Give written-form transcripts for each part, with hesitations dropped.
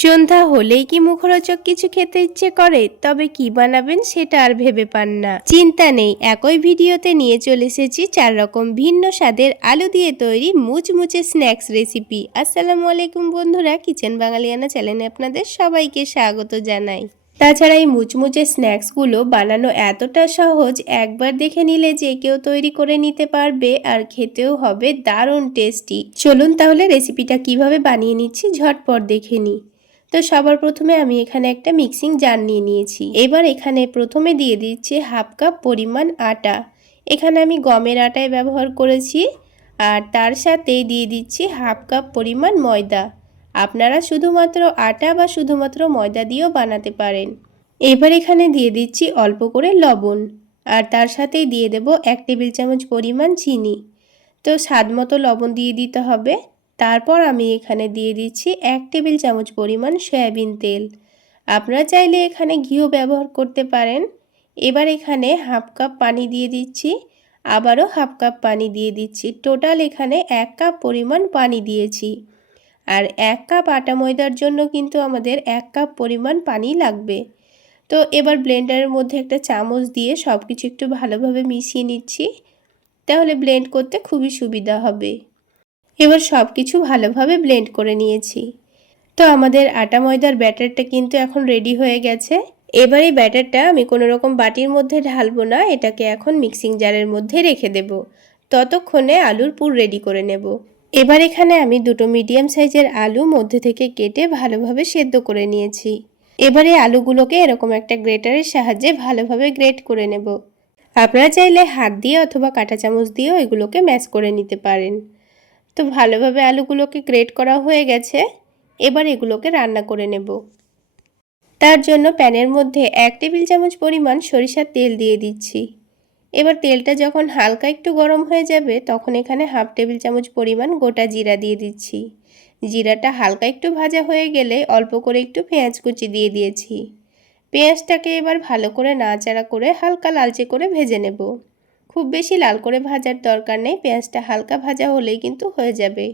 সন্ধ্যা হলেই কি মুখরোচক কিছু খেতে ইচ্ছে করে, তবে কি বানাবেন সেটা আর ভেবে পান না। চিন্তা নেই, একই ভিডিওতে নিয়ে চলে এসেছি 4 রকম ভিন্ন স্বাদের আলু দিয়ে তৈরি মুচমুচে স্ন্যাক্স রেসিপি। আসসালামু আলাইকুম বন্ধুরা, কিচেন বাঙালিয়ানা চ্যানেলে আপনাদের সবাইকে স্বাগত জানাই। তাছাড়া এই মুচমুচে স্ন্যাক্সগুলো বানানো এতটা সহজ, একবার দেখে নিলে যে কেউ তৈরি করে নিতে পারবে, আর খেতেও হবে দারুণ টেস্টি। চলুন তাহলে রেসিপিটা কিভাবে বানিয়ে নিচ্ছি ঝটপট দেখে নিই। তো সবার প্রথমে আমি এখানে একটা মিক্সিং জার নিয়ে নিয়েছি। এবার এখানে প্রথমে দিয়ে দিচ্ছি হাফ কাপ পরিমাণ আটা। এখানে আমি গমের আটায় ব্যবহার করেছি। আর তার সাথে দিয়ে দিচ্ছি হাফ কাপ পরিমাণ ময়দা। আপনারা শুধুমাত্র আটা বা শুধুমাত্র ময়দা দিয়েও বানাতে পারেন। এবার এখানে দিয়ে দিচ্ছি অল্প করে লবণ, আর তার সাথেই দিয়ে দেব 1 টেবিল চামচ পরিমাণ চিনি। তো স্বাদ মতো লবণ দিয়ে দিতে হবে। তারপর আমি এখানে দিয়ে দিচ্ছি 1 টেবিল চামচ পরিমাণ সয়াবিন তেল। আপনারা চাইলে এখানে ঘিও ব্যবহার করতে পারেন। এবার এখানে হাফ কাপ পানি দিয়ে দিচ্ছি, আবারও হাফ কাপ পানি দিয়ে দিচ্ছি। টোটাল এখানে 1 কাপ পরিমাণ পানি দিয়েছি। আর 1 কাপ আটা ময়দার জন্য কিন্তু আমাদের 1 কাপ পরিমাণ পানি লাগবে। তো এবার ব্লেন্ডারের মধ্যে একটা চামচ দিয়ে সব কিছু একটু ভালোভাবে মিশিয়ে নিচ্ছি, তাহলে ব্লেন্ড করতে খুবই সুবিধা হবে। এবার সব কিছু ভালোভাবে ব্লেন্ড করে নিয়েছি। তো আমাদের আটা ময়দার ব্যাটারটা কিন্তু এখন রেডি হয়ে গেছে। এবার এই ব্যাটারটা আমি কোনো রকম বাটির মধ্যে ঢালবো না, এটাকে এখন মিক্সিং জারের মধ্যে রেখে দেব। ততক্ষণে আলুর পুর রেডি করে নেব। এবার এখানে আমি দুটো মিডিয়াম সাইজের আলু মধ্যে থেকে কেটে ভালোভাবে সেদ্ধ করে নিয়েছি। এবারে আলুগুলোকে এরকম একটা গ্রেটারের সাহায্যে ভালোভাবে গ্রেট করে নেব। আপনারা চাইলে হাত দিয়ে অথবা কাঁটা চামচ দিয়েও এগুলোকে ম্যাশ করে নিতে পারেন। তো ভালোভাবে আলুগুলোকে গ্রেট করা হয়ে গেছে। এবার এগুলোকে রান্না করে নেব। তার জন্য প্যানের মধ্যে 1 টেবিল চামচ পরিমাণ সরিষার তেল দিয়ে দিচ্ছি। এবার তেলটা যখন হালকা একটু গরম হয়ে যাবে, তখন এখানে হাফ টেবিল চামচ পরিমাণ গোটা জিরা দিয়ে দিচ্ছি। জিরাটা হালকা একটু ভাজা হয়ে গেলে অল্প করে একটু পেঁয়াজ কুচি দিয়ে দিয়েছি। পেঁয়াজটাকে এবার ভালো করে নাড়াচাড়া করে হালকা লালচে করে ভেজে নেব। খুব বেশি লাল করে ভাজার দরকার নেই, পেঁয়াজটা হালকা ভাজা হলেই কিন্তু হয়ে যাবে।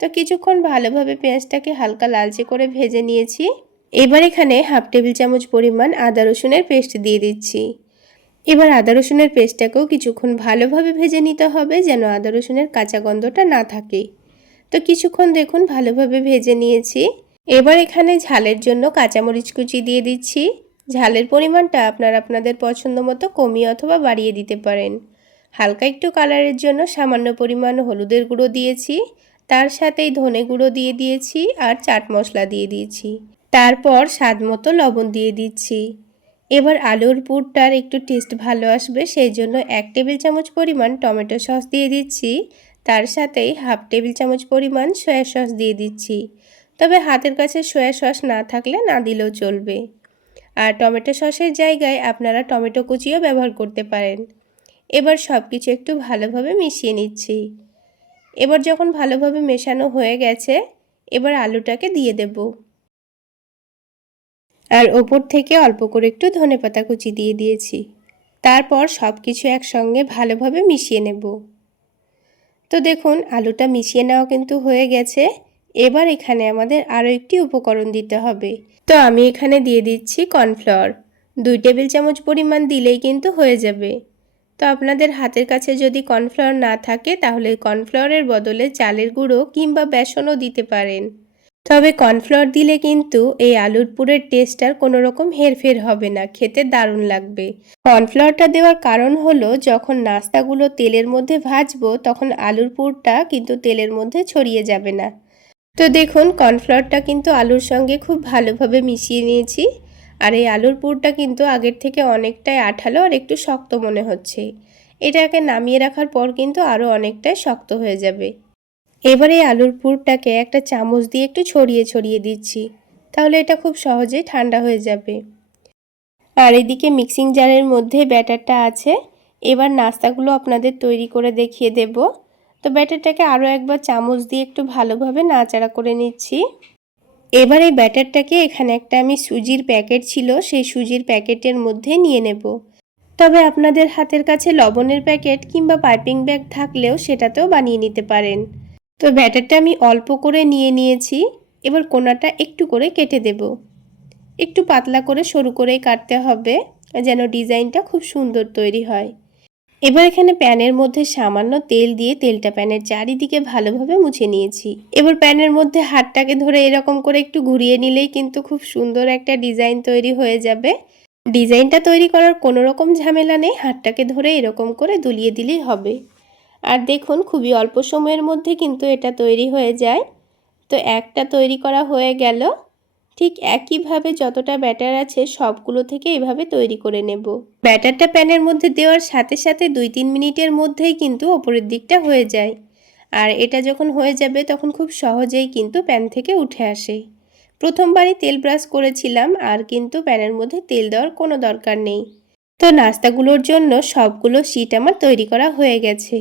তো কিছুক্ষণ ভালোভাবে পেঁয়াজটাকে হালকা লালচে করে ভেজে নিয়েছি। এবার এখানে হাফ টেবিল চামচ পরিমাণ আদা রসুনের পেস্ট দিয়ে দিচ্ছি। এবার আদা রসুনের পেস্টটাকেও কিছুক্ষণ ভালোভাবে ভেজে নিতে হবে, যেন আদা রসুনের কাঁচা গন্ধটা না থাকে। তো কিছুক্ষণ দেখুন ভালোভাবে ভেজে নিয়েছি। এবার এখানে ঝালের জন্য কাঁচামরিচ কুচি দিয়ে দিচ্ছি। ঝালের পরিমাণটা আপনারা আপনাদের পছন্দ মতো কমিয়ে অথবা বাড়িয়ে দিতে পারেন। হালকা একটু কালারের জন্য সামান্য পরিমাণ হলুদের গুঁড়ো দিয়েছি। তার সাথেই ধনে গুঁড়ো দিয়ে দিয়েছি আর চাট মশলা দিয়ে দিয়েছি। তারপর স্বাদ মতো লবণ দিয়ে দিচ্ছি। এবার আলুর পুরটার একটু টেস্ট ভালো আসবে, সেই জন্য 1 টেবিল চামচ পরিমাণ টমেটো সস দিয়ে দিচ্ছি। তার সাথেই হাফ টেবিল চামচ পরিমাণ সয়া সস দিয়ে দিচ্ছি। তবে হাতের কাছে সয়া সস না থাকলে না দিলেও চলবে। আর টমেটো সসের জায়গায় আপনারা টমেটো কুচিও ব্যবহার করতে পারেন। এবার সব কিছু একটু ভালোভাবে মিশিয়ে নিচ্ছি। এবার যখন ভালোভাবে মেশানো হয়ে গেছে, এবার আলুটাকে দিয়ে দেব। আর ওপর থেকে অল্প করে একটু ধনেপাতা কুচি দিয়ে দিয়েছি। তারপর সব কিছু একসঙ্গে ভালোভাবে মিশিয়ে নেব। তো দেখুন আলুটা মিশিয়ে নেওয়া কিন্তু হয়ে গেছে। এবার এখানে আমাদের আরও একটি উপকরণ দিতে হবে। তো আমি এখানে দিয়ে দিচ্ছি কর্নফ্লাওয়ার। 2 টেবিল চামচ পরিমাণ দিলেই কিন্তু হয়ে যাবে। তো আপনাদের হাতের কাছে যদি কর্নফ্লাওয়ার না থাকে, তাহলে কর্নফ্লাওয়ারের বদলে চালের গুঁড়ো কিংবা বেসনও দিতে পারেন। তবে কর্নফ্লাওয়ার দিলে কিন্তু এই আলুর পুরের টেস্ট আর কোনো রকম হেরফের হবে না, খেতে দারুণ লাগবে। কর্নফ্লাওয়ারটা দেওয়ার কারণ হলো, যখন নাস্তাগুলো তেলের মধ্যে ভাজবো, তখন আলুর পুরটা কিন্তু তেলের মধ্যে ছড়িয়ে যাবে না। তো দেখুন কর্নফ্লাওয়ারটা কিন্তু আলুর সঙ্গে খুব ভালোভাবে মিশিয়ে নিয়েছি। আর এই আলুর পুরটা কিন্তু আগের থেকে অনেকটাই আঠালো আর একটু শক্ত মনে হচ্ছে। এটাকে নামিয়ে রাখার পর কিন্তু আরও অনেকটাই শক্ত হয়ে যাবে। এবারে এই আলুর পুরটাকে একটা চামচ দিয়ে একটু ছড়িয়ে ছড়িয়ে দিচ্ছি, তাহলে এটা খুব সহজেই ঠান্ডা হয়ে যাবে। আর এদিকে মিক্সিং জারের মধ্যে ব্যাটারটা আছে। এবার নাস্তাগুলো আপনাদের তৈরি করে দেখিয়ে দেব। তো ব্যাটারটাকে আরও একবার চামচ দিয়ে একটু ভালোভাবে নাড়াচাড়া করে নিচ্ছি। এবার এই ব্যাটারটাকে এখানে একটা আমি সুজির প্যাকেট ছিল, সেই সুজির প্যাকেটের মধ্যে নিয়ে নেব। তবে আপনাদের হাতের কাছে লবণের প্যাকেট কিংবা পাইপিং ব্যাগ থাকলেও সেটাতেও বানিয়ে নিতে পারেন। তো ব্যাটারটা আমি অল্প করে নিয়ে নিয়েছি। এবার কোণাটা একটু করে কেটে দেব। একটু পাতলা করে সরু করেই কাটতে হবে যেন ডিজাইনটা খুব সুন্দর তৈরি হয়। এবার এখানে প্যানের মধ্যে সামান্য তেল দিয়ে তেলটা প্যানের চারিদিকে ভালোভাবে মুছে নিয়েছি। এবার প্যানের মধ্যে হাতটাকে ধরে এরকম করে একটু ঘুরিয়ে নিলেই কিন্তু খুব সুন্দর একটা ডিজাইন তৈরি হয়ে যাবে। ডিজাইনটা তৈরি করার কোনো রকম ঝামেলা নেই, হাতটাকে ধরে এরকম করে দুলিয়ে দিলেই হবে। আর দেখুন খুবই অল্প সময়ের মধ্যে কিন্তু এটা তৈরি হয়ে যায়। তো একটা তৈরি করা হয়ে গেল। ঠিক একইভাবে যতটা ব্যাটার আছে সবগুলো থেকে এভাবে তৈরি করে নেব। ব্যাটারটা প্যানের মধ্যে দেওয়ার সাথে সাথে 2-3 মিনিটের মধ্যেই কিন্তু ওপরের দিকটা হয়ে যায়। আর এটা যখন হয়ে যাবে তখন খুব সহজেই কিন্তু প্যান থেকে উঠে আসে। প্রথমবারই তেল ব্রাশ করেছিলাম, আর কিন্তু প্যানের মধ্যে তেল দেওয়ার কোনো দরকার নেই। তো নাস্তাগুলোর জন্য সবগুলো শিট আমার তৈরি করা হয়ে গেছে।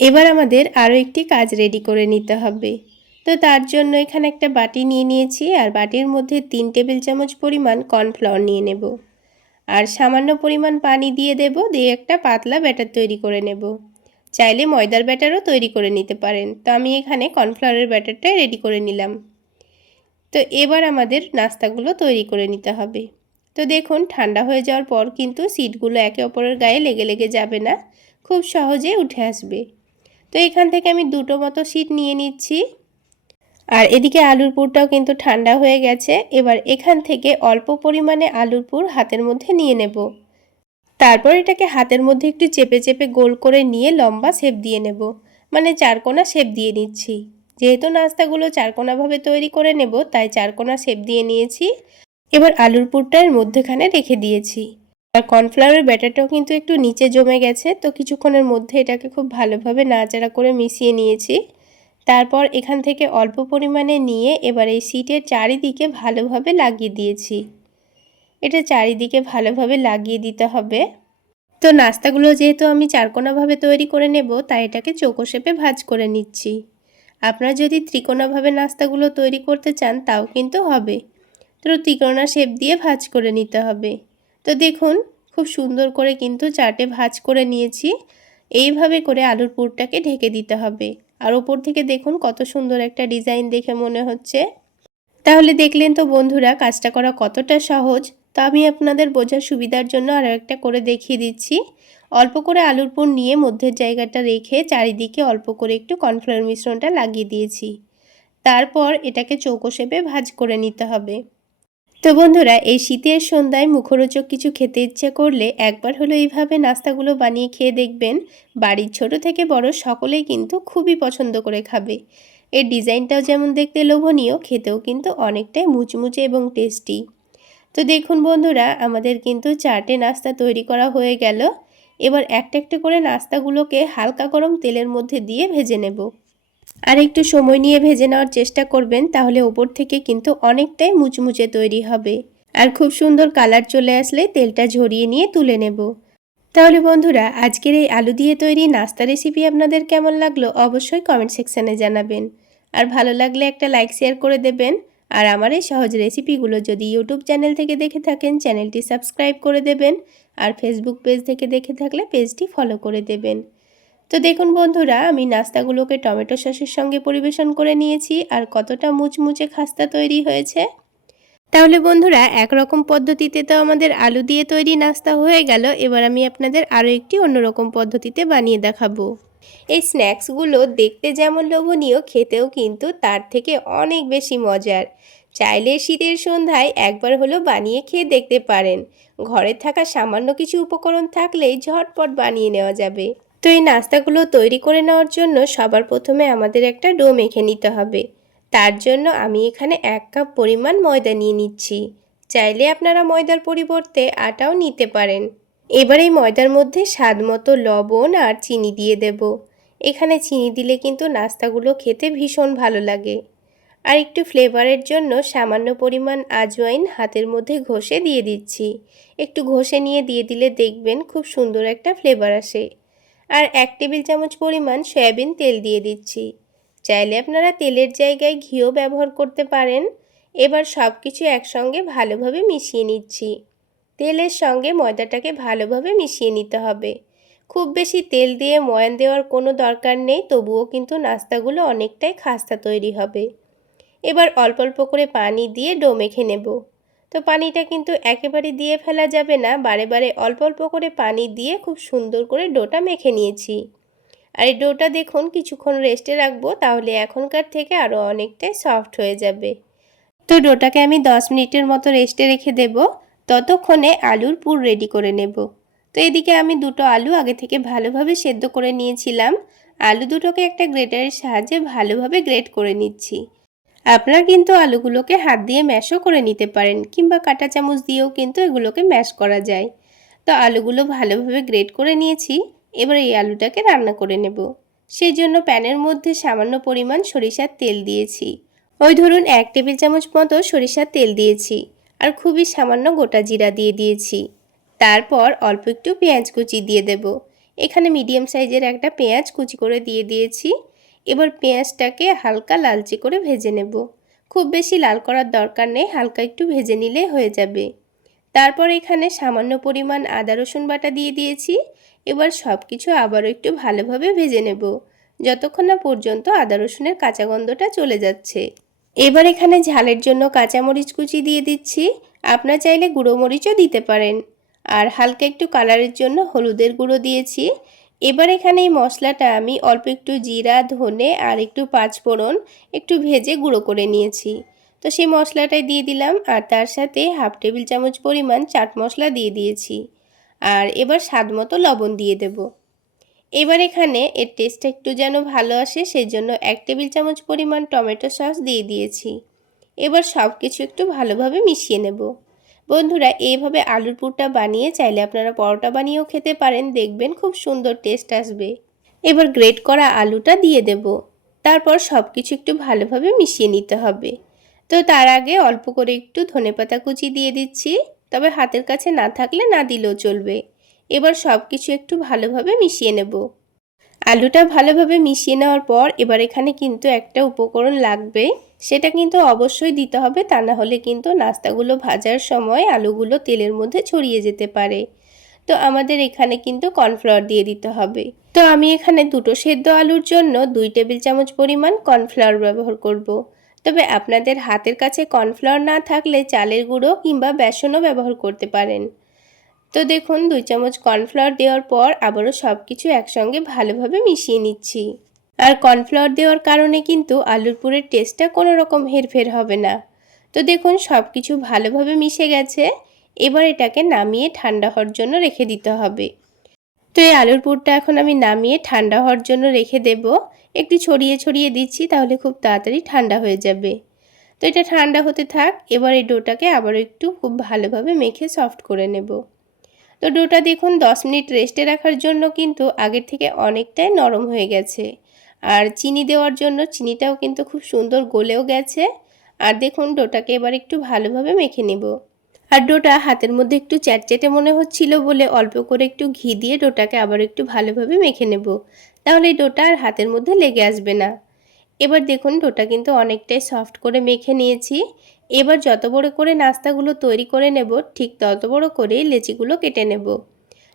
এবার আমাদের আরও একটি কাজ রেডি করে নিতে হবে। তো তার জন্য এখানে একটা বাটি নিয়ে নিয়েছি, আর বাটির মধ্যে 3 টেবিল চামচ পরিমাণ কর্নফ্লাওয়ার নিয়ে নেব। আর সামান্য পরিমাণ পানি দিয়ে দেব, দিয়ে একটা পাতলা ব্যাটার তৈরি করে নেব। চাইলে ময়দার ব্যাটারও তৈরি করে নিতে পারেন, তো আমি এখানে কর্নফ্লাওয়ারের ব্যাটারটা রেডি করে নিলাম। তো এবার আমাদের নাস্তাগুলো তৈরি করে নিতে হবে। তো দেখুন ঠান্ডা হয়ে যাওয়ার পর কিন্তু সিটগুলো একে অপরের গায়ে লেগে লেগে যাবে না, খুব সহজেই উঠে আসবে। তো এখান থেকে আমি 2টো মতো শিট নিয়ে নিচ্ছি। আর এদিকে আলুর পুরটাও কিন্তু ঠান্ডা হয়ে গেছে। এবার এখান থেকে অল্প পরিমাণে আলুর পুর হাতের মধ্যে নিয়ে নেব। তারপর এটাকে হাতের মধ্যে একটু চেপে চেপে গোল করে নিয়ে লম্বা শেপ দিয়ে নেব, মানে চারকোনা শেপ দিয়ে নিচ্ছি। যেহেতু নাস্তাগুলো চারকোনাভাবে তৈরি করে নেব, তাই চারকোনা শেপ দিয়ে নিয়েছি। এবার আলুর পুরটা এর মধ্যেখানে রেখে দিয়েছি। আর কর্নফ্লাওয়ারের ব্যাটারটাও কিন্তু একটু নিচে জমে গেছে, তো কিছুক্ষণের মধ্যে এটাকে খুব ভালোভাবে নাড়াচাড়া করে মিশিয়ে নিয়েছি। তারপর এখান থেকে অল্প পরিমাণে নিয়ে এবার এই শিটের চারিদিকে ভালোভাবে লাগিয়ে দিয়েছি। এটা চারিদিকে ভালোভাবে লাগিয়ে দিতে হবে। তো নাস্তাগুলো যেহেতু আমি চারকোনাভাবে তৈরি করে নেব, তাই এটাকে চৌকো শেপে ভাঁজ করে নিচ্ছি। আপনারা যদি ত্রিকোণাভাবে নাস্তাগুলো তৈরি করতে চান তাও কিন্তু হবে। তো ত্রিকোণা শেপ দিয়ে ভাঁজ করে নিতে হবে। তো দেখুন খুব সুন্দর করে কিন্তু চারটে ভাঁজ করে নিয়েছি। এইভাবে করে আলুর পুরটাকে ঢেকে দিতে হবে। আর ওপর থেকে দেখুন কত সুন্দর একটা ডিজাইন দেখে মনে হচ্ছে। তাহলে দেখলেন তো বন্ধুরা কাজটা করা কতটা সহজ। তো আমি আপনাদের বোঝার সুবিধার জন্য আরও একটা করে দেখিয়ে দিচ্ছি। অল্প করে আলুর পুর নিয়ে মধ্যের জায়গাটা রেখে চারিদিকে অল্প করে একটু কর্নফ্লাওয়ার মিশ্রণটা লাগিয়ে দিয়েছি। তারপর এটাকে চৌকো শেপে ভাঁজ করে নিতে হবে। তো বন্ধুরা এই শীতের সন্ধ্যায় মুখরোচক কিছু খেতে ইচ্ছে করলে একবার হলো এইভাবে নাস্তাগুলো বানিয়ে খেয়ে দেখবেন। বাড়ির ছোট থেকে বড় সকলেই কিন্তু খুবই পছন্দ করে খাবে। এর ডিজাইনটাও যেমন দেখতে লোভনীয়, খেতেও কিন্তু অনেকটাই মুচমুচে এবং টেস্টি। তো দেখুন বন্ধুরা আমাদের কিন্তু 4টে নাস্তা তৈরি করা হয়ে গেল। এবার একটা একটা করে নাস্তাগুলোকে হালকা গরম তেলের মধ্যে দিয়ে ভেজে নেব। আর একটু সময় নিয়ে ভেজে নেওয়ার চেষ্টা করবেন, তাহলে ওপর থেকে কিন্তু অনেকটাই মুচমুচে তৈরি হবে। আর খুব সুন্দর কালার চলে আসলে তেলটা ঝরিয়ে নিয়ে তুলে নেব। তাহলে বন্ধুরা আজকের এই আলু দিয়ে তৈরি নাস্তা রেসিপি আপনাদের কেমন লাগলো অবশ্যই কমেন্ট সেকশানে জানাবেন। আর ভালো লাগলে একটা লাইক শেয়ার করে দেবেন। আর আমার এই সহজ রেসিপিগুলো যদি ইউটিউব চ্যানেল থেকে দেখে থাকেন চ্যানেলটি সাবস্ক্রাইব করে দেবেন। আর ফেসবুক পেজ থেকে দেখে থাকলে পেজটি ফলো করে দেবেন। তো দেখুন বন্ধুরা আমি নাস্তাগুলোকে টমেটো সসের সঙ্গে পরিবেশন করে নিয়েছি, আর কতটা মুচমুচে খাস্তা তৈরি হয়েছে। তাহলে বন্ধুরা একরকম পদ্ধতিতে তো আমাদের আলু দিয়ে তৈরি নাস্তা হয়ে গেল। এবার আমি আপনাদের আরও একটি অন্যরকম পদ্ধতিতে বানিয়ে দেখাবো। এই স্ন্যাক্সগুলো দেখতে যেমন লোভনীয়, খেতেও কিন্তু তার থেকে অনেক বেশি মজার। চাইলে শীতের সন্ধ্যায় একবার হলেও বানিয়ে খেয়ে দেখতে পারেন। ঘরে থাকা সামান্য কিছু উপকরণ থাকলেই ঝটপট বানিয়ে নেওয়া যাবে। তো এই নাস্তাগুলো তৈরি করে নেওয়ার জন্য সবার প্রথমে আমাদের একটা ডো মেখে নিতে হবে। তার জন্য আমি এখানে 1 কাপ পরিমাণ ময়দা নিয়ে নিচ্ছি। চাইলে আপনারা ময়দার পরিবর্তে আটাও নিতে পারেন। এবার এই ময়দার মধ্যে স্বাদ মতো লবণ আর চিনি দিয়ে দেব। এখানে চিনি দিলে কিন্তু নাস্তাগুলো খেতে ভীষণ ভালো লাগে। আর একটু ফ্লেভারের জন্য সামান্য পরিমাণ আজওয়াইন হাতের মধ্যে ঘষে দিয়ে দিচ্ছি। একটু ঘষে নিয়ে দিয়ে দিলে দেখবেন খুব সুন্দর একটা ফ্লেভার আসে। আর 1 টেবিল চামচ পরিমাণ সয়াবিন তেল দিয়ে দিচ্ছি। চাইলে আপনারা তেলের জায়গায় ঘিও ব্যবহার করতে পারেন। এবার সব কিছু একসঙ্গে ভালোভাবে মিশিয়ে নিচ্ছি। তেলের সঙ্গে ময়দাটাকে ভালোভাবে মিশিয়ে নিতে হবে। খুব বেশি তেল দিয়ে ময়ান দেওয়ার কোনো দরকার নেই, তবুও কিন্তু নাস্তাগুলো অনেকটাই খাস্তা তৈরি হবে। এবার অল্প অল্প করে পানি দিয়ে ডো মেখে নেব। তো পানিটা কিন্তু একেবারে দিয়ে ফেলা যাবে না, বারে বারে অল্প অল্প করে পানি দিয়ে খুব সুন্দর করে ডোটা মেখে নিয়েছি। আর এই ডোটা দেখুন কিছুক্ষণ রেস্টে রাখবো, তাহলে এখনকার থেকে আরও অনেকটাই সফট হয়ে যাবে। তো ডোটাকে আমি 10 মিনিটের মতো রেস্টে রেখে দেব। ততক্ষণে আলুর পুর রেডি করে নেব। তো এদিকে আমি দুটো আলু আগে থেকে ভালোভাবে সেদ্ধ করে নিয়েছিলাম। আলু দুটোকে একটা গ্রেটারের সাহায্যে ভালোভাবে গ্রেট করে নিচ্ছি। আপনারা কিন্তু আলুগুলোকে হাত দিয়ে ম্যাশও করে নিতে পারেন, কিংবা কাঁটা চামচ দিয়েও কিন্তু এগুলোকে ম্যাশ করা যায়। তো আলুগুলো ভালোভাবে গ্রেট করে নিয়েছি। এবার এই আলুটাকে রান্না করে নেব। সেই জন্য প্যানের মধ্যে সামান্য পরিমাণ সরিষার তেল দিয়েছি। ওই ধরুন 1 টেবিল চামচ মতো সরিষার তেল দিয়েছি। আর খুবই সামান্য গোটা জিরা দিয়ে দিয়েছি। তারপর অল্প একটু পেঁয়াজ কুচি দিয়ে দেব। এখানে মিডিয়াম সাইজের একটা পেঁয়াজ কুচি করে দিয়ে দিয়েছি। এবার পেঁয়াজটাকে হালকা লালচে করে ভেজে নেব। খুব বেশি লাল করার দরকার নেই, হালকা একটু ভেজে নিলে হয়ে যাবে। তারপর এখানে সামান্য পরিমাণ আদা রসুন বাটা দিয়ে দিয়েছি। এবার সব কিছু আবারও একটু ভালোভাবে ভেজে নেব, যতক্ষণ না পর্যন্ত আদা রসুনের কাঁচা গন্ধটা চলে যাচ্ছে। এবার এখানে ঝালের জন্য কাঁচামরিচ কুচি দিয়ে দিচ্ছি। আপনারা চাইলে গুঁড়ো মরিচও দিতে পারেন। আর হালকা একটু কালারের জন্য হলুদের গুঁড়ো দিয়েছি। এবার এখানে এই মশলাটা আমি অল্প একটু জিরা, ধনে আর একটু পাঁচফোড়ন একটু ভেজে গুঁড়ো করে নিয়েছি। তো সেই মশলাটাই দিয়ে দিলাম, আর তার সাথে হাফ টেবিল চামচ পরিমাণ চাট মশলা দিয়ে দিয়েছি। আর এবার স্বাদ মতো লবণ দিয়ে দেব। এবার এখানে এর টেস্টটা একটু যেন ভালো আসে, সেই জন্য 1 টেবিল চামচ পরিমাণ টমেটো সস দিয়ে দিয়েছি। এবার সব কিছু একটু ভালোভাবে মিশিয়ে নেব। বন্ধুরা, এইভাবে আলুর পুরটা বানিয়ে চাইলে আপনারা পরোটা বানিয়েও খেতে পারেন, দেখবেন খুব সুন্দর টেস্ট আসবে। এবার গ্রেট করা আলুটা দিয়ে দেব। তারপর সব কিছু একটু ভালোভাবে মিশিয়ে নিতে হবে। তো তার আগে অল্প করে একটু ধনেপাতা কুচি দিয়ে দিচ্ছি, তবে হাতের কাছে না থাকলে না দিলেও চলবে। এবার সব কিছু একটু ভালোভাবে মিশিয়ে নেব। আলুটা ভালোভাবে মিশিয়ে নেওয়ার পর এবার এখানে কিন্তু একটা উপকরণ লাগবে, সেটা কিন্তু অবশ্যই দিতে হবে, তা না হলে কিন্তু নাস্তাগুলো ভাজার সময় আলুগুলো তেলের মধ্যে ছড়িয়ে যেতে পারে। তো আমাদের এখানে কিন্তু কর্নফ্লাওয়ার দিয়ে দিতে হবে। তো আমি এখানে দুটো সেদ্ধ আলুর জন্য 2 টেবিল চামচ পরিমাণ কর্নফ্লাওয়ার ব্যবহার করব। তবে আপনাদের হাতের কাছে কর্নফ্লাওয়ার না থাকলে চালের গুঁড়ো কিংবা বেসনও ব্যবহার করতে পারেন। তো দেখুন 2 চামচ কর্নফ্লাওয়ার দেওয়ার পর আবারও সব কিছু একসঙ্গে ভালোভাবে মিশিয়ে নিচ্ছি। আর কর্নফ্লাওয়ার দেওয়ার কারণে কিন্তু আলুর পুরের টেস্টটা কোনো রকম হেরফের হবে না। তো দেখুন সব কিছু ভালোভাবে মিশে গেছে। এবার এটাকে নামিয়ে ঠান্ডা হওয়ার জন্য রেখে দিতে হবে। তো এই আলুর পুরটা এখন আমি নামিয়ে ঠান্ডা হওয়ার জন্য রেখে দেব। একটু ছড়িয়ে ছড়িয়ে দিচ্ছি, তাহলে খুব তাড়াতাড়ি ঠান্ডা হয়ে যাবে। তো এটা ঠান্ডা হতে থাক। এবার এই ডোটাকে আবারও একটু খুব ভালোভাবে মেখে সফট করে নেব। তো ডোটা দেখুন 10 মিনিট রেস্টে রাখার জন্য কিন্তু আগের থেকে অনেকটাই নরম হয়ে গেছে। আর চিনি দেওয়ার জন্য চিনিটাও কিন্তু খুব সুন্দর গলেও গেছে। আর দেখুন ডোটাকে এবার একটু ভালোভাবে মেখে নেব। আর ডোটা হাতের মধ্যে একটু চ্যাটচ্যাটে মনে হচ্ছিল বলে অল্প করে একটু ঘি দিয়ে ডোটাকে আবার একটু ভালোভাবে মেখে নেব, তাহলে ডোটা আর হাতের মধ্যে লেগে আসবে না। এবার দেখুন ডোটা কিন্তু অনেকটাই সফট করে মেখে নিয়েছি। এবার যত বড় করে নাস্তাগুলো তৈরি করে নেব, ঠিক তত বড় করে লেচিগুলো কেটে নেব।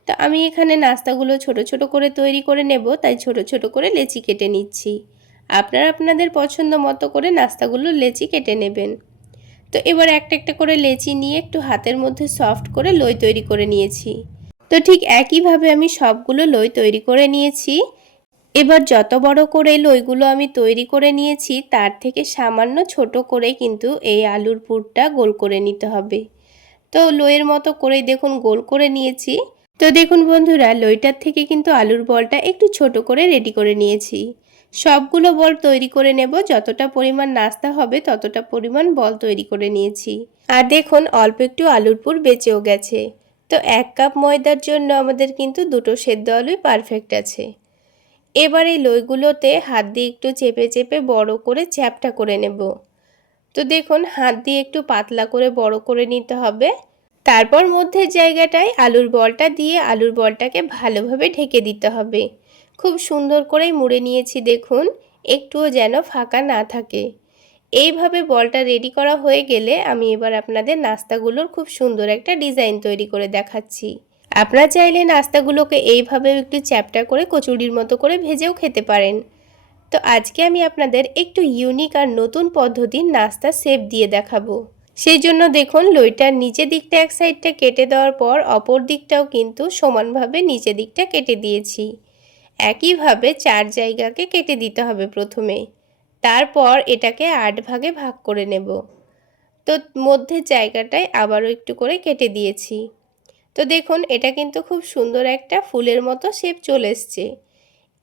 তো আমি এখানে নাস্তাগুলো ছোট ছোট করে তৈরি করে নেব, তাই ছোট ছোট করে লেচি কেটে নিচ্ছি। আপনারা আপনাদের পছন্দ মতো করে নাস্তাগুলো লেচি কেটে নেবেন। তো এবার একটা একটা করে লেচি নিয়ে একটু হাতের মধ্যে সফট করে লই তৈরি করে নিয়েছি। তো ঠিক একইভাবে আমি সবগুলো লই তৈরি করে নিয়েছি। এবার যত বড় করে লইগুলো আমি তৈরি করে নিয়েছি, তার থেকে সামান্য ছোট করে কিন্তু এই আলুর পুরটা গোল করে নিতে হবে। তো লইয়ের মতো করেই দেখুন গোল করে নিয়েছি। তো দেখুন বন্ধুরা, লইটার থেকে কিন্তু আলুর বলটা একটু ছোট করে রেডি করে নিয়েছি। সবগুলো বল তৈরি করে নেব, যতটা পরিমাণ নাস্তা হবে ততটা পরিমাণ বল তৈরি করে নিয়েছি। আর দেখুন অল্প একটু আলুর পুর বেঁচেও গেছে। তো 1 কাপ ময়দার জন্য আমাদের কিন্তু দুটো সেদ্ধ আলুই পারফেক্ট আছে। এবার এই লইগুলোতে হাত দিয়ে একটু চেপে চেপে বড় করে চ্যাপ্টা করে নেব। তো দেখুন হাত দিয়ে একটু পাতলা করে বড় করে নিতে হবে। তারপর মধ্যের জায়গাটায় আলুর বলটা দিয়ে আলুর বলটাকে ভালোভাবে ঢেকে দিতে হবে। খুব সুন্দর করেই মুড়ে নিয়েছি দেখুন, একটুও যেন ফাঁকা না থাকে। এইভাবে বলটা রেডি করা হয়ে গেলে আমি এবার আপনাদের নাস্তাগুলোর খুব সুন্দর একটা ডিজাইন তৈরি করে দেখাচ্ছি। আপনারা চাইলে নাস্তাগুলোকে এইভাবে একটু চ্যাপ্টা করে কচুরির মতো করে ভেজেও খেতে পারেন। তো আজকে আমি আপনাদের একটু ইউনিক আর নতুন পদ্ধতির নাস্তা শেপ দিয়ে দেখাবো। সেই জন্য দেখুন লইটার নিচের দিকটা এক সাইডটা কেটে দেওয়ার পর অপর দিকটাও কিন্তু সমানভাবে নিচের দিকটা কেটে দিয়েছি। একইভাবে 4 জায়গাকে কেটে দিতে হবে প্রথমে। তারপর এটাকে 8 ভাগে ভাগ করে নেব। তো মধ্যের জায়গাটায় আবারও একটু করে কেটে দিয়েছি। তো দেখুন এটা কিন্তু খুব সুন্দর একটা ফুলের মতো শেপ চলে এসছে।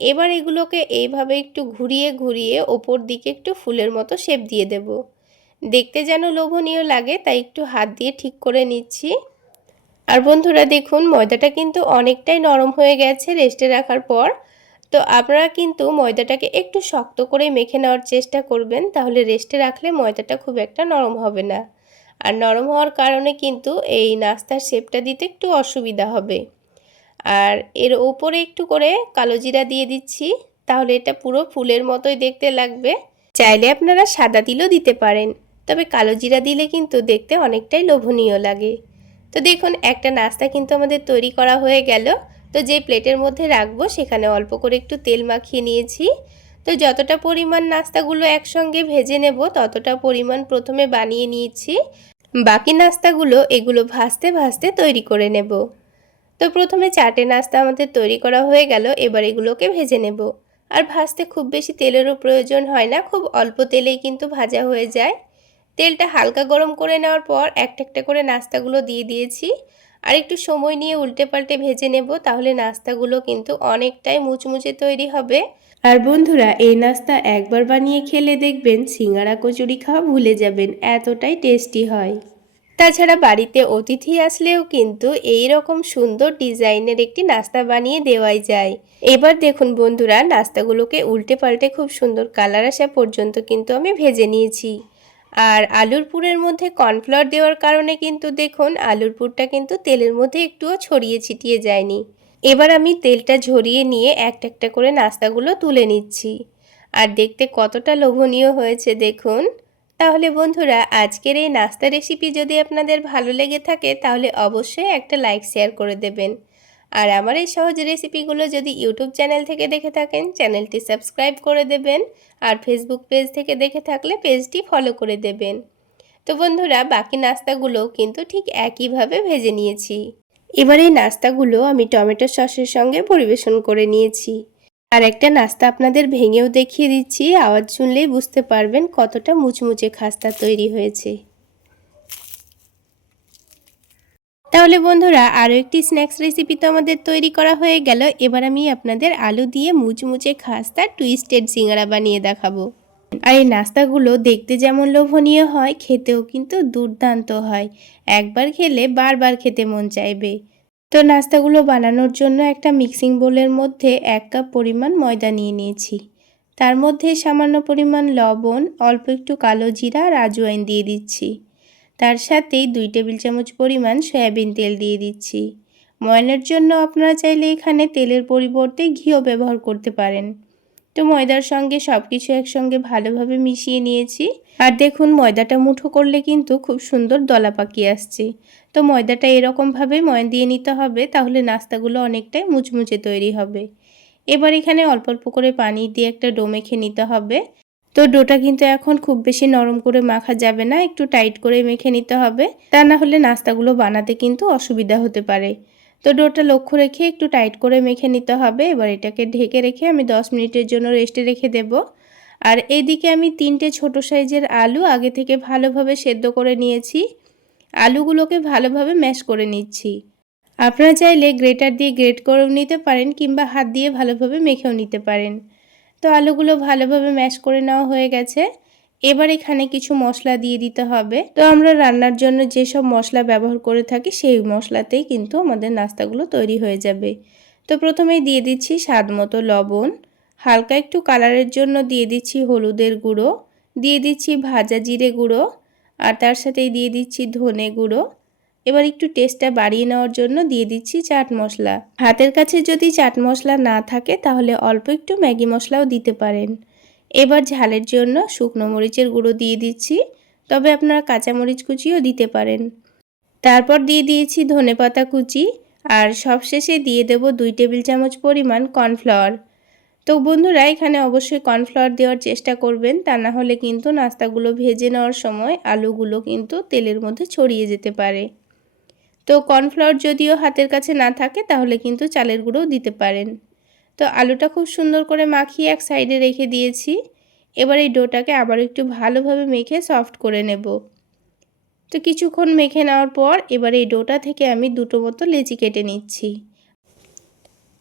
এবার এগুলোকে এইভাবে একটু ঘুরিয়ে ঘুরিয়ে ওপর দিকে একটু ফুলের মতো শেপ দিয়ে দেব। দেখতে যেন লোভনীয় লাগে তাই একটু হাত দিয়ে ঠিক করে নিচ্ছি। আর বন্ধুরা দেখুন ময়দাটা কিন্তু অনেকটাই নরম হয়ে গেছে রেস্টে রাখার পর। তো আপনারা কিন্তু ময়দাটাকে একটু শক্ত করে মেখে নেওয়ার চেষ্টা করবেন, তাহলে রেস্টে রাখলে ময়দাটা খুব একটা নরম হবে না। আর নরম হওয়ার কারণে কিন্তু এই নাস্তার শেপটা দিতে একটু অসুবিধা হবে। আর এর ওপরে একটু করে কালো জিরা দিয়ে দিচ্ছি, তাহলে এটা পুরো ফুলের মতোই দেখতে লাগবে। চাইলে আপনারা সাদা তিলও দিতে পারেন, তবে কালো জিরা দিলে কিন্তু দেখতে অনেকটাই লোভনীয় লাগে। তো দেখুন একটা নাস্তা কিন্তু আমাদের তৈরি করা হয়ে গেল। তো যে প্লেটের মধ্যে রাখবো সেখানে অল্প করে একটু তেল মাখিয়ে নিয়েছি। তো যতটা পরিমাণ নাস্তাগুলো একসঙ্গে ভেজে নেব ততটা পরিমাণ প্রথমে বানিয়ে নিয়েছি। বাকি নাস্তাগুলো এগুলো ভাজতে ভাজতে তৈরি করে নেব। তো প্রথমে 4টে নাস্তা আমাদের তৈরি করা হয়ে গেল। এবার এগুলোকে ভেজে নেব। আর ভাজতে খুব বেশি তেলেরও প্রয়োজন হয় না, খুব অল্প তেলেই কিন্তু ভাজা হয়ে যায়। তেলটা হালকা গরম করে নেওয়ার পর একটা একটা করে নাস্তাগুলো দিয়ে দিয়েছি। আর একটু সময় নিয়ে উল্টে পাল্টে ভেজে নেব, তাহলে নাস্তাগুলো কিন্তু অনেকটাই মুচমুচে তৈরি হবে। আর বন্ধুরা এই নাস্তা একবার বানিয়ে খেলে দেখবেন সিঙ্গাড়া কচুরি খাওয়া ভুলে যাবেন, এতটাই টেস্টি হয়। তাছাড়া বাড়িতে অতিথি আসলেও কিন্তু এই রকম সুন্দর ডিজাইনের একটি নাস্তা বানিয়ে দেওয়াই যায়। এবার দেখুন বন্ধুরা নাস্তাগুলোকে উল্টে পাল্টে খুব সুন্দর কালার আসা পর্যন্ত কিন্তু আমি ভেজে নিয়েছি। আর আলুর পুরের মধ্যে কর্নফ্লাওয়ার দেওয়ার কারণে কিন্তু দেখুন আলুর পুরটা কিন্তু তেলের মধ্যে একটুও ছড়িয়ে ছিটিয়ে যায়নি। এবার আমি তেলটা ঝরিয়ে নিয়ে একটা একটা করে নাস্তাগুলো তুলে নিচ্ছি। আর দেখতে কতটা লোভনীয় হয়েছে দেখুন। তাহলে বন্ধুরা আজকের এই নাস্তা রেসিপি যদি আপনাদের ভালো লেগে থাকে তাহলে অবশ্যই একটা লাইক শেয়ার করে দেবেন। আর আমার এই সহজ রেসিপিগুলো যদি ইউটিউব চ্যানেল থেকে দেখে থাকেন চ্যানেলটি সাবস্ক্রাইব করে দেবেন। আর ফেসবুক পেজ থেকে দেখে থাকলে পেজটি ফলো করে দেবেন। তো বন্ধুরা বাকি নাস্তাগুলোও কিন্তু ঠিক একইভাবে ভেজে নিয়েছি। এবার এই নাস্তাগুলো আমি টমেটো সসের সঙ্গে পরিবেশন করে নিয়েছি। আর একটা নাস্তা আপনাদের ভেঙেও দেখিয়ে দিচ্ছি, আওয়াজ শুনলেই বুঝতে পারবেন কতটা মুচমুচে খাস্তা তৈরি হয়েছে। তাহলে বন্ধুরা আরও একটি স্ন্যাক্স রেসিপি তো আমাদের তৈরি করা হয়ে গেল। এবার আমি আপনাদের আলু দিয়ে মুচমুচে খাস্তা টুইস্টেড সিঙ্গাড়া বানিয়ে দেখাবো। আর এই নাস্তাগুলো দেখতে যেমন লোভনীয় হয় খেতেও কিন্তু দুর্দান্ত হয়। একবার খেলে বারবার খেতে মন চাইবে। তো নাস্তাগুলো বানানোর জন্য একটা মিক্সিং বোলের মধ্যে 1 কাপ পরিমাণ ময়দা নিয়ে নিয়েছি। তার মধ্যে সামান্য পরিমাণ লবণ, অল্প একটু কালো জিরা আর আজওয়াইন দিয়ে দিচ্ছি। তার সাথেই 2 টেবিল চামচ পরিমাণ সয়াবিন তেল দিয়ে দিচ্ছি। ময়ানের জন্য আপনারা চাইলে এখানে তেলের পরিবর্তে ঘিও ব্যবহার করতে পারেন। তো ময়দার সঙ্গে সব কিছু একসঙ্গে ভালোভাবে মিশিয়ে নিয়েছি। আর দেখুন ময়দাটা মুঠো করলে কিন্তু খুব সুন্দর দলা পাকিয়ে আসছে। তো ময়দাটা এরকমভাবে ময়ান দিয়ে নিতে হবে, তাহলে নাস্তাগুলো অনেকটাই মুচমুচে তৈরি হবে। এবার এখানে অল্প অল্প করে পানি দিয়ে একটা ডো মেখে নিতে হবে। তো ডোটা কিন্তু এখন খুব বেশি নরম করে মাখা যাবে না, একটু টাইট করে মেখে নিতে হবে, তা না হলে নাস্তাগুলো বানাতে কিন্তু অসুবিধা হতে পারে। তো ডোটা লক্ষ্য রেখে একটু টাইট করে মেখে নিতে হবে। এবার এটাকে ঢেকে রেখে আমি 10 মিনিটের জন্য রেস্টে রেখে দেব। আর এইদিকে আমি 3টে ছোট সাইজের আলু আগে থেকে ভালোভাবে সেদ্ধ করে নিয়েছি। আলুগুলোকে ভালোভাবে ম্যাশ করে নিচ্ছি। আপনারা চাইলে গ্রেটার দিয়ে গ্রেট করেও নিতে পারেন কিংবা হাত দিয়ে ভালোভাবে মেখেও নিতে পারেন। তো আলুগুলো ভালোভাবে ম্যাশ করে নেওয়া হয়ে গেছে। এবার এখানে কিছু মশলা দিয়ে দিতে হবে। তো আমরা রান্নার জন্য যেসব মশলা ব্যবহার করে থাকি সেই মশলাতেই কিন্তু আমাদের নাস্তাগুলো তৈরি হয়ে যাবে। তো প্রথমেই দিয়ে দিচ্ছি স্বাদ মতো লবণ, হালকা একটু কালারের জন্য দিয়ে দিচ্ছি হলুদের গুঁড়ো, দিয়ে দিচ্ছি ভাজা জিরে গুঁড়ো, আর তার সাথেই দিয়ে দিচ্ছি ধনে গুঁড়ো। এবার একটু টেস্টটা বাড়িয়ে নেওয়ার জন্য দিয়ে দিচ্ছি চাট মশলা। হাতের কাছে যদি চাট মশলা না থাকে তাহলে অল্প একটু ম্যাগি মশলাও দিতে পারেন। এবার ঝালের জন্য শুকনো মরিচের গুঁড়ো দিয়ে দিচ্ছি, তবে আপনারা কাঁচামরিচ কুচিও দিতে পারেন। তারপর দিয়ে দিয়েছি ধনেপাতা কুচি, আর সবশেষে দিয়ে দেব 2 টেবিল চামচ পরিমাণ কর্নফ্লাওয়ার। তো বন্ধুরা এখানে অবশ্যই কর্নফ্লাওয়ার দেওয়ার চেষ্টা করবেন, তা না হলে কিন্তু নাস্তাগুলো ভেজে নেওয়ার সময় আলুগুলো কিন্তু তেলের মধ্যে ছড়িয়ে যেতে পারে। তো কর্নফ্লাওয়ার যদিও হাতের কাছে না থাকে তাহলে কিন্তু চালের গুঁড়োও দিতে পারেন। তো আলুটা খুব সুন্দর করে মাখিয়ে এক সাইডে রেখে দিয়েছি। এবার এই ডোটাকে আবার একটু ভালোভাবে মেখে সফট করে নেব। তো কিছুক্ষণ মেখে নেওয়ার পর এবার এই ডোটা থেকে আমি দুটো মতো লেচি কেটে নিচ্ছি।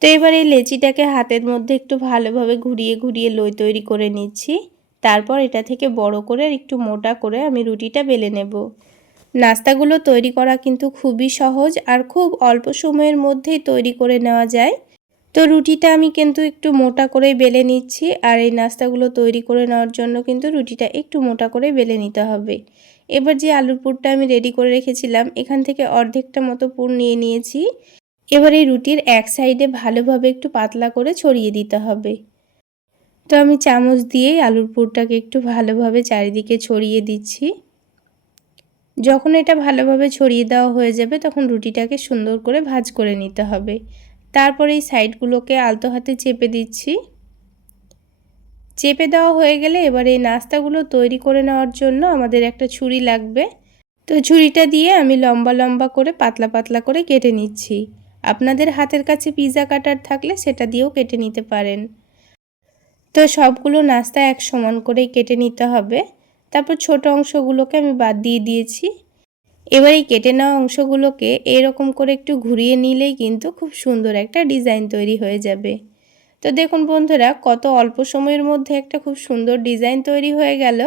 তো এবার এই লেচিটাকে হাতের মধ্যে একটু ভালোভাবে ঘুরিয়ে ঘুরিয়ে লই তৈরি করে নিচ্ছি। তারপর এটা থেকে বড় করে আর একটু মোটা করে আমি রুটিটা বেলে নেব। নাস্তাগুলো তৈরি করা কিন্তু খুবই সহজ আর খুব অল্প সময়ের মধ্যেই তৈরি করে নেওয়া যায়। তো রুটিটা আমি কিন্তু একটু মোটা করে বেলে নিচ্ছি, আর এই নাস্তাগুলো তৈরি করে নেওয়ার জন্য কিন্তু রুটিটা একটু মোটা করে বেলে নিতে হবে। এবার যে আলুর পুরটা আমি রেডি করে রেখেছিলাম এখান থেকে অর্ধেকটা মতো পুর নিয়ে নিয়েছি। এবার এই রুটির এক সাইডে ভালোভাবে একটু পাতলা করে ছড়িয়ে দিতে হবে। তো আমি চামচ দিয়েই আলুর পুরটাকে একটু ভালোভাবে চারিদিকে ছড়িয়ে দিচ্ছি। যখন এটা ভালোভাবে ছড়িয়ে দেওয়া হয়ে যাবে তখন রুটিটাকে সুন্দর করে ভাঁজ করে নিতে হবে। তারপরে এই সাইডগুলোকে আলতো হাতে চেপে দিচ্ছি। চেপে দেওয়া হয়ে গেলে এবার এই নাস্তাগুলো তৈরি করে নেওয়ার জন্য আমাদের একটা ছুরি লাগবে। তো ছুরিটা দিয়ে আমি লম্বা লম্বা করে পাতলা পাতলা করে কেটে নিচ্ছি। আপনাদের হাতের কাছে পিৎজা কাটার থাকলে সেটা দিয়েও কেটে নিতে পারেন। তো সবগুলো নাস্তা এক সমান করেই কেটে নিতে হবে। তারপর ছোট অংশগুলোকে আমি বাদ দিয়ে দিয়েছি। এবার এই কেটে নেওয়া অংশগুলোকে এরকম করে একটু ঘুরিয়ে নিলেই কিন্তু খুব সুন্দর একটা ডিজাইন তৈরি হয়ে যাবে। তো দেখুন বন্ধুরা, কত অল্প সময়ের মধ্যে একটা খুব সুন্দর ডিজাইন তৈরি হয়ে গেল।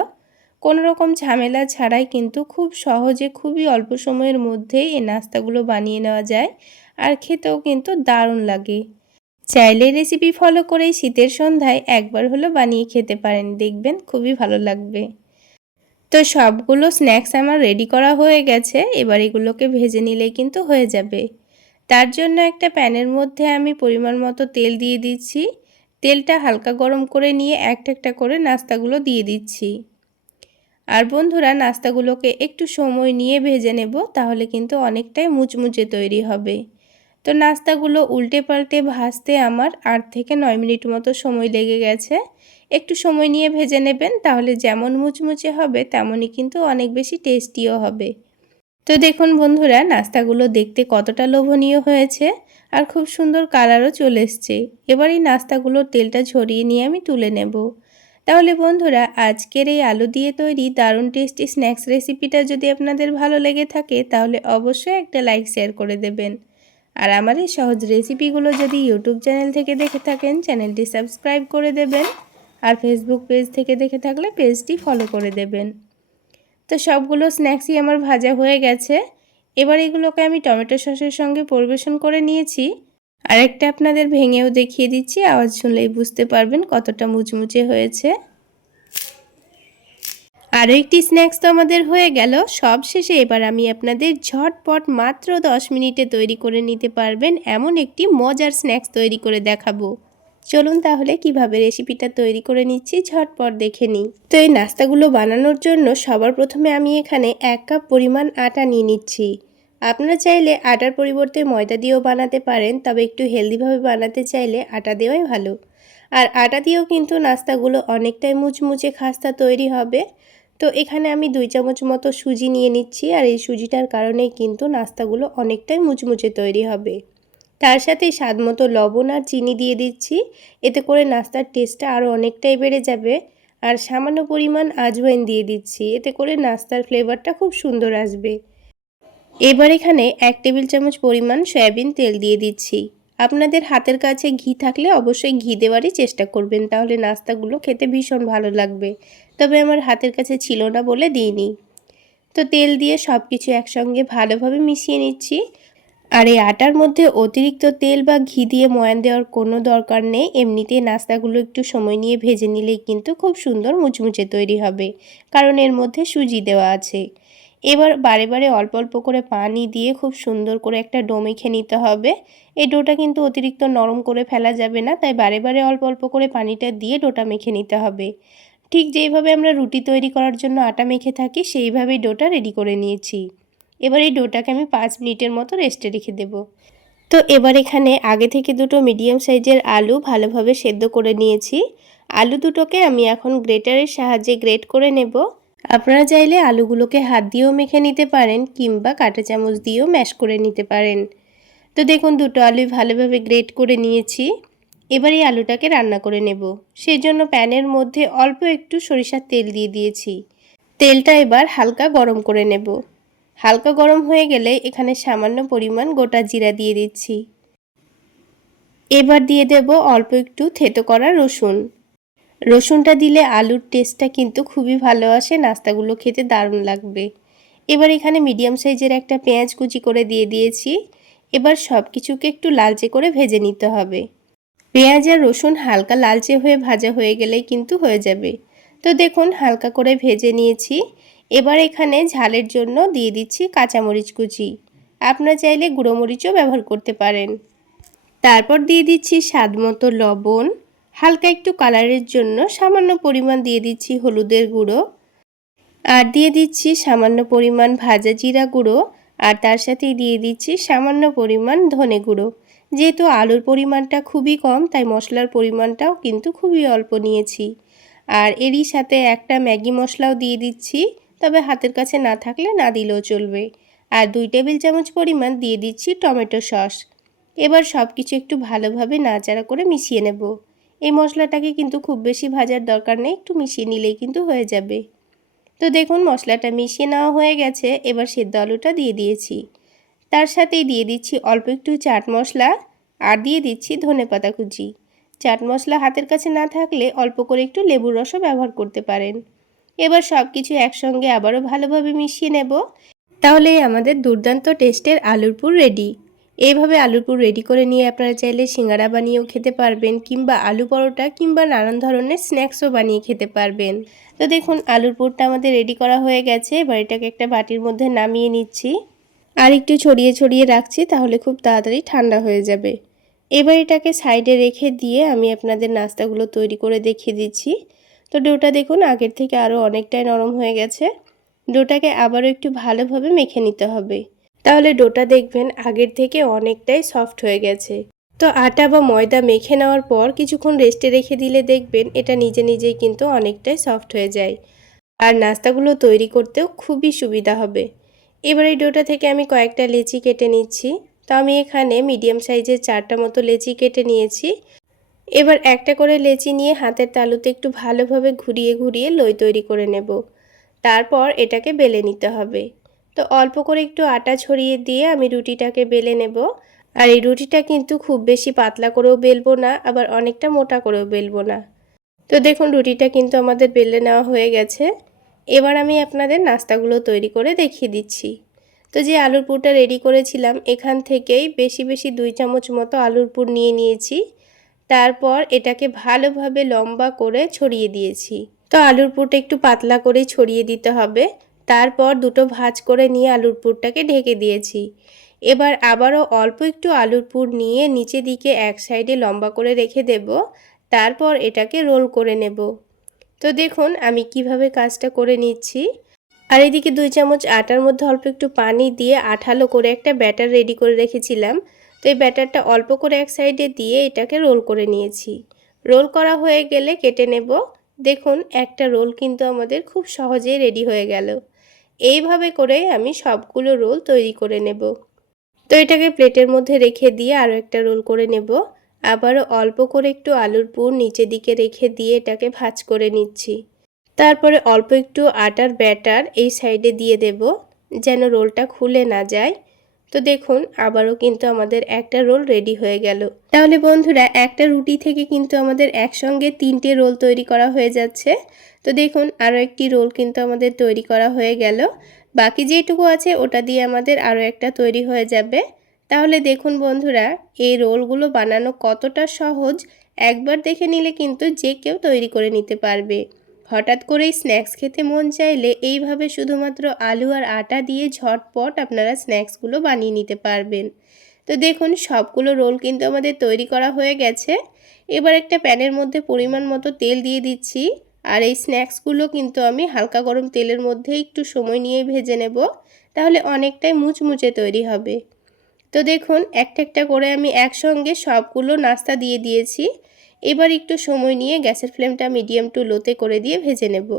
কোনো রকম ঝামেলা ছাড়াই কিন্তু খুব সহজে খুবই অল্প সময়ের মধ্যেই এই নাস্তাগুলো বানিয়ে নেওয়া যায়, আর খেতেও কিন্তু দারুণ লাগে। চাইলে রেসিপি ফলো করেই শীতের সন্ধ্যায় একবার হলো বানিয়ে খেতে পারেন, দেখবেন খুবই ভালো লাগবে। তো সবগুলো স্ন্যাক্স আমার রেডি করা হয়ে গেছে। এবার এগুলোকে ভেজে নিলেই কিন্তু হয়ে যাবে। তার জন্য একটা প্যানের মধ্যে আমি পরিমাণ মতো তেল দিয়ে দিচ্ছি। তেলটা হালকা গরম করে নিয়ে একটা একটা করে নাস্তাগুলো দিয়ে দিচ্ছি। আর বন্ধুরা, নাস্তাগুলোকে একটু সময় নিয়ে ভেজে নেব, তাহলে কিন্তু অনেকটাই মুচমুচে তৈরি হবে। তো নাস্তাগুলো উল্টে পাল্টে ভাজতে আমার 8 থেকে 9 মিনিট মতো সময় লেগে গেছে। একটু সময় নিয়ে ভেজে নেবেন, তাহলে যেমন মুচমুচে হবে তেমনই কিন্তু অনেক বেশি টেস্টিও হবে। তো দেখুন বন্ধুরা, নাস্তাগুলো দেখতে কতটা লোভনীয় হয়েছে আর খুব সুন্দর কালারও চলে এসছে। এবার এই নাস্তাগুলোর তেলটা ঝরিয়ে নিয়ে আমি তুলে নেব। তাহলে বন্ধুরা, আজকের এই আলু দিয়ে তৈরি দারুণ টেস্টি স্ন্যাক্স রেসিপিটা যদি আপনাদের ভালো লেগে থাকে তাহলে অবশ্যই একটা লাইক শেয়ার করে দেবেন। আর আমার এই সহজ রেসিপিগুলো যদি ইউটিউব চ্যানেল থেকে দেখে থাকেন চ্যানেলটি সাবস্ক্রাইব করে দেবেন, আর ফেসবুক পেজ থেকে দেখে থাকলে পেজটি ফলো করে দেবেন। তো সবগুলো স্ন্যাক্সই আমার ভাজা হয়ে গেছে। এবার এগুলোকে আমি টমেটো সসের সঙ্গে পরিবেশন করে নিয়েছি। আরেকটা আপনাদের ভেঙেও দেখিয়ে দিচ্ছি, আওয়াজ শুনলেই বুঝতে পারবেন কতটা মুচমুচে হয়েছে। আরও একটি স্ন্যাক্স তো আমাদের হয়ে গেল। সব শেষে এবার আমি আপনাদের ঝটপট মাত্র 10 মিনিটে তৈরি করে নিতে পারবেন এমন একটি মজার স্ন্যাক্স তৈরি করে দেখাবো। চলুন তাহলে কিভাবে রেসিপিটা তৈরি করে নিচ্ছি ঝটপট দেখে নিই। তো এই নাস্তাগুলো বানানোর জন্য সবার প্রথমে আমি এখানে 1 কাপ পরিমাণ আটা নিয়ে নিচ্ছি। আপনারা চাইলে আটার পরিবর্তে ময়দা দিয়েও বানাতে পারেন, তবে একটু হেলদিভাবে বানাতে চাইলে আটা দেওয়াই ভালো। আর আটা দিয়েও কিন্তু নাস্তাগুলো অনেকটাই মুচমুচে খাস্তা তৈরি হবে। তো এখানে আমি 2 চামচ মতো সুজি নিয়ে নিচ্ছি, আর এই সুজিটার কারণেই কিন্তু নাস্তাগুলো অনেকটাই মুচমুচে তৈরি হবে। তার সাথে স্বাদমতো লবণ আর চিনি দিয়ে দিচ্ছি, এতে করে নাস্তার টেস্টটা আরও অনেকটাই বেড়ে যাবে। আর সামান্য পরিমাণ আজওয়াইন দিয়ে দিচ্ছি, এতে করে নাস্তার ফ্লেভারটা খুব সুন্দর আসবে। এবার এখানে 1 টেবিল চামচ পরিমাণ সয়াবিন তেল দিয়ে দিচ্ছি। আপনাদের হাতের কাছে ঘি থাকলে অবশ্যই ঘি দেওয়ারই চেষ্টা করবেন, তাহলে নাস্তাগুলো খেতে ভীষণ ভালো লাগবে। তবে আমার হাতের কাছে ছিল না বলে দিইনি। তো তেল দিয়ে সব কিছু একসঙ্গে ভালোভাবে মিশিয়ে নিচ্ছি। আর এই আটার মধ্যে অতিরিক্ত তেল বা ঘি দিয়ে ময়ান দেওয়ার কোনো দরকার নেই। এমনিতেই নাস্তাগুলো একটু সময় নিয়ে ভেজে নিলেই কিন্তু খুব সুন্দর মুচমুচে তৈরি হবে, কারণ এর মধ্যে সুজি দেওয়া আছে। এবার বারে বারে অল্প অল্প করে পানি দিয়ে খুব সুন্দর করে একটা ডো মেখে নিতে হবে। এই ডোটা কিন্তু অতিরিক্ত নরম করে ফেলা যাবে না, তাই বারে বারে অল্প অল্প করে পানিটা দিয়ে ডোটা মেখে নিতে হবে। ঠিক যেইভাবে আমরা রুটি তৈরি করার জন্য আটা মেখে থাকি সেইভাবেই ডোটা রেডি করে নিয়েছি। এবার এই ডোটাকে আমি 5 মিনিটের মতো রেস্টে রেখে দেব। তো এবার এখানে আগে থেকে দুটো মিডিয়াম সাইজের আলু ভালোভাবে সেদ্ধ করে নিয়েছি। আলু দুটোকে আমি এখন গ্রেটারের সাহায্যে গ্রেট করে নেব। আপনারা চাইলে আলুগুলোকে হাত দিয়েও মেখে নিতে পারেন কিংবা কাঁটা চামচ দিয়েও ম্যাশ করে নিতে পারেন। তো দেখুন দুটো আলু ভালোভাবে গ্রেট করে নিয়েছি। এবার এই আলুটাকে রান্না করে নেব। সেজন্য প্যানের মধ্যে অল্প একটু সরিষার তেল দিয়ে দিয়েছি। তেলটা এবার হালকা গরম করে নেব। হালকা গরম হয়ে গেলে এখানে সামান্য পরিমাণ গোটা জিরা দিয়ে দিচ্ছি। এবার দিয়ে দেব অল্প একটু থেতো করা রসুন। রসুনটা দিলে আলুর টেস্টটা কিন্তু খুবই ভালো আসে, নাস্তাগুলো খেতে দারুণ লাগবে। এবার এখানে মিডিয়াম সাইজের একটা পেঁয়াজ কুচি করে দিয়ে দিয়েছি। এবার সব কিছুকে একটু লালচে করে ভেজে নিতে হবে। পেঁয়াজ আর রসুন হালকা লালচে হয়ে ভাজা হয়ে গেলেই কিন্তু হয়ে যাবে। তো দেখুন হালকা করে ভেজে নিয়েছি। এবার এখানে ঝালের জন্য দিয়ে দিচ্ছি কাঁচামরিচ কুচি। আপনারা চাইলে গুঁড়ো মরিচও ব্যবহার করতে পারেন। তারপর দিয়ে দিচ্ছি স্বাদ মতো লবণ। হালকা একটু কালারের জন্য সামান্য পরিমাণ দিয়ে দিচ্ছি হলুদের গুঁড়ো। আর দিয়ে দিচ্ছি সামান্য পরিমাণ ভাজা জিরা গুঁড়ো। আর তার সাথেই দিয়ে দিচ্ছি সামান্য পরিমাণ ধনে গুঁড়ো। যেহেতু আলুর পরিমাণটা খুবই কম তাই মশলার পরিমাণটাও কিন্তু খুবই অল্প নিয়েছি। আর এরই সাথে একটা ম্যাগি মশলাও দিয়ে দিচ্ছি, তবে হাতের কাছে না থাকলে না দিলেও চলবে। আর 2 টেবিল চামচ পরিমাণ দিয়ে দিচ্ছি টমেটো সস। এবার সব কিছু একটু ভালোভাবে নাড়াচাড়া করে মিশিয়ে নেব। এই মশলাটাকে কিন্তু খুব বেশি ভাজার দরকার নেই, একটু মিশিয়ে নিলেই কিন্তু হয়ে যাবে। তো দেখুন মশলাটা মিশিয়ে নেওয়া হয়ে গেছে। এবার সেদ্ধ আলুটা দিয়ে দিয়েছি। তার সাথেই দিয়ে দিচ্ছি অল্প একটু চাট মশলা আর দিয়ে দিচ্ছি ধনেপাতা কুচি। চাট মশলা হাতের কাছে না থাকলে অল্প করে একটু লেবুর রসও ব্যবহার করতে পারেন। এবার সব কিছু একসঙ্গে আবারও ভালোভাবে মিশিয়ে নেব। তাহলেই আমাদের দুর্দান্ত টেস্টের আলুর পুর রেডি। এইভাবে আলুর পুর রেডি করে নিয়ে আপনারা চাইলে সিঙ্গারা বানিয়েও খেতে পারবেন কিংবা আলু পরোটা কিংবা নানান ধরনের স্ন্যাক্সও বানিয়ে খেতে পারবেন। তো দেখুন আলুর পুরটা আমাদের রেডি করা হয়ে গেছে। এবার এটাকে একটা বাটির মধ্যে নামিয়ে নিচ্ছি আর একটু ছড়িয়ে ছড়িয়ে রাখছি, তাহলে খুব তাড়াতাড়ি ঠান্ডা হয়ে যাবে। এবার এটাকে সাইডে রেখে দিয়ে আমি আপনাদের নাস্তাগুলো তৈরি করে দেখিয়ে দিচ্ছি। তো ডোটা দেখুন আগের থেকে আরও অনেকটাই নরম হয়ে গেছে। ডোটাকে আবারও একটু ভালোভাবে মেখে নিতে হবে, তাহলে ডোটা দেখবেন আগের থেকে অনেকটাই সফট হয়ে গেছে। তো আটা বা ময়দা মেখে নেওয়ার পর কিছুক্ষণ রেস্টে রেখে দিলে দেখবেন এটা নিজে নিজেই কিন্তু অনেকটাই সফট হয়ে যায় আর নাস্তাগুলো তৈরি করতেও খুবই সুবিধা হবে। এবার এই ডোটা থেকে আমি কয়েকটা লেচি কেটে নিচ্ছি। তো আমি এখানে মিডিয়াম সাইজের 4টা মতো লেচি কেটে নিয়েছি। এবার একটা করে লেচি নিয়ে হাতের তালুতে একটু ভালোভাবে ঘুরিয়ে ঘুরিয়ে লই তৈরি করে নেব। তারপর এটাকে বেলে নিতে হবে। তো অল্প করে একটু আটা ছড়িয়ে দিয়ে আমি রুটিটাকে বেলে নেব। আর এই রুটিটা কিন্তু খুব বেশি পাতলা করেও বেলবো না, আবার অনেকটা মোটা করেও বেলবো না। তো দেখুন রুটিটা কিন্তু আমাদের বেলে নেওয়া হয়ে গেছে। এবার আমি আপনাদের নাস্তাগুলো তৈরি করে দেখিয়ে দিচ্ছি। তো যে আলুর পুরটা রেডি করেছিলাম এখান থেকেই বেশি বেশি 2 চামচ মতো আলুর পুর নিয়ে নিয়েছি। তারপর এটাকে ভালোভাবে লম্বা করে ছড়িয়ে দিয়েছি। তো আলুর পুরটা একটু পাতলা করে ছড়িয়ে দিতে হবে। তারপর দুটো ভাঁজ করে নিয়ে আলুর পুরটাকে ঢেকে দিয়েছি। এবার আবারও অল্প একটু আলুর পুর নিয়ে নিচে দিকে এক সাইডে লম্বা করে রেখে দেব। তারপর এটাকে রোল করে নেব। তো দেখুন আমি কিভাবে কাজটা করে নিচ্ছি। আর এদিকে 2 চামচ আটার মধ্যে অল্প একটু পানি দিয়ে আঠালো করে একটা ব্যাটার রেডি করে রেখেছিলাম। তো এই ব্যাটারটা অল্প করে এক সাইডে দিয়ে এটাকে রোল করে নিয়েছি। রোল করা হয়ে গেলে কেটে নেব। দেখুন একটা রোল কিন্তু আমাদের খুব সহজেই রেডি হয়ে গেল। এইভাবে করে আমি সবগুলো রোল তৈরি করে নেব। তো এটাকে প্লেটের মধ্যে রেখে দিয়ে আরও একটা রোল করে নেব। আবারও অল্প করে একটু আলুর পুর নিচের দিকে রেখে দিয়ে এটাকে ভাঁজ করে নিচ্ছি। তারপরে অল্প একটু আটার ব্যাটার এই সাইডে দিয়ে দেব যেন রোলটা খুলে না যায়। তো দেখুন আবারও কিন্তু আমাদের একটা রোল রেডি হয়ে গেল। তাহলে বন্ধুরা একটা রুটি থেকে কিন্তু আমাদের একসঙ্গে 3টে রোল তৈরি করা হয়ে যাচ্ছে। তো দেখুন আরও একটি রোল কিন্তু আমাদের তৈরি করা হয়ে গেল। বাকি যেটুকু আছে ওটা দিয়ে আমাদের আরও একটা তৈরি হয়ে যাবে। তাহলে দেখুন বন্ধুরা এই রোলগুলো বানানো কতটা সহজ, একবার দেখে নিলে কিন্তু যে কেউ তৈরি করে নিতে পারবে। হঠাৎ করেই স্ন্যাক্স খেতে মন চাইলে এইভাবে শুধুমাত্র আলু আর আটা দিয়ে ঝটপট আপনারা স্ন্যাক্সগুলো বানিয়ে নিতে পারবেন। তো দেখুন সবগুলো রোল কিন্তু আমাদের তৈরি করা হয়ে গেছে। এবার একটা প্যানের মধ্যে পরিমাণ মতো তেল দিয়ে দিচ্ছি। আর এই স্ন্যাক্সগুলো কিন্তু আমি হালকা গরম তেলের মধ্যে একটু সময় নিয়ে ভেজে নেব, তাহলে অনেকটাই মুচমুচে তৈরি হবে। তো দেখুন একটা একটা করে আমি একসঙ্গে সবগুলো নাস্তা দিয়ে দিয়েছি। এবার একটু সময় নিয়ে গ্যাসের ফ্লেমটা মিডিয়াম টু লোতে করে দিয়ে ভেজে নেব।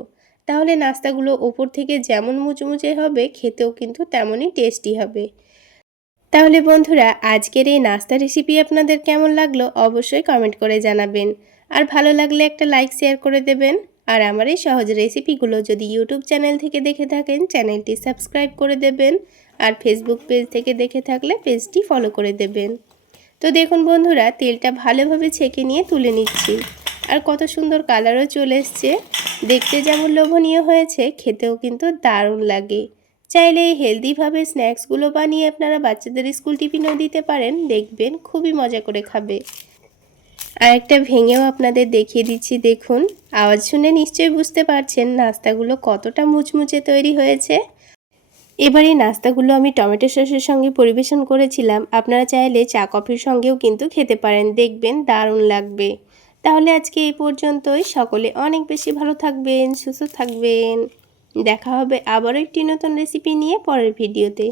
তাহলে নাস্তাগুলো ওপর থেকে যেমন মুচমুচে হবে, খেতেও কিন্তু তেমনই টেস্টি হবে। তাহলে বন্ধুরা, আজকের এই নাস্তা রেসিপি আপনাদের কেমন লাগলো অবশ্যই কমেন্ট করে জানাবেন। আর ভালো লাগলে একটা লাইক শেয়ার করে দেবেন। আর আমার এই সহজ রেসিপিগুলো যদি ইউটিউব চ্যানেল থেকে দেখে থাকেন, চ্যানেলটি সাবস্ক্রাইব করে দেবেন। আর ফেসবুক পেজ থেকে দেখে থাকলে পেজটি ফলো করে দেবেন। তো দেখুন বন্ধুরা, তেলটা ভালোভাবে ছেঁকে নিয়ে তুলে নিচ্ছি। আর কত সুন্দর কালারও চলে এসছে। দেখতে যেমন লোভনীয় হয়েছে, খেতেও কিন্তু দারুণ লাগে। চাইলে এই হেলদিভাবে স্ন্যাক্সগুলো বানিয়ে আপনারা বাচ্চাদের স্কুল টিফিনেও দিতে পারেন, দেখবেন খুবই মজা করে খাবে। আর একটা ভেঙেও আপনাদের দেখিয়ে দিচ্ছি, দেখুন। আওয়াজ শুনে নিশ্চয়ই বুঝতে পারছেন নাস্তাগুলো কতটা মুচমুচে তৈরি হয়েছে। এবার এই নাস্তাগুলো আমি টমেটো সসের সঙ্গে পরিবেশন করেছিলাম। আপনারা চাইলে চা কফির সঙ্গেও কিন্তু খেতে পারেন, দেখবেন দারুণ লাগবে। তাহলে আজকে এই পর্যন্তই। সকলে অনেক বেশি ভালো থাকবেন, সুস্থ থাকবেন। দেখা হবে আবারও একটি নতুন রেসিপি নিয়ে পরের ভিডিওতে।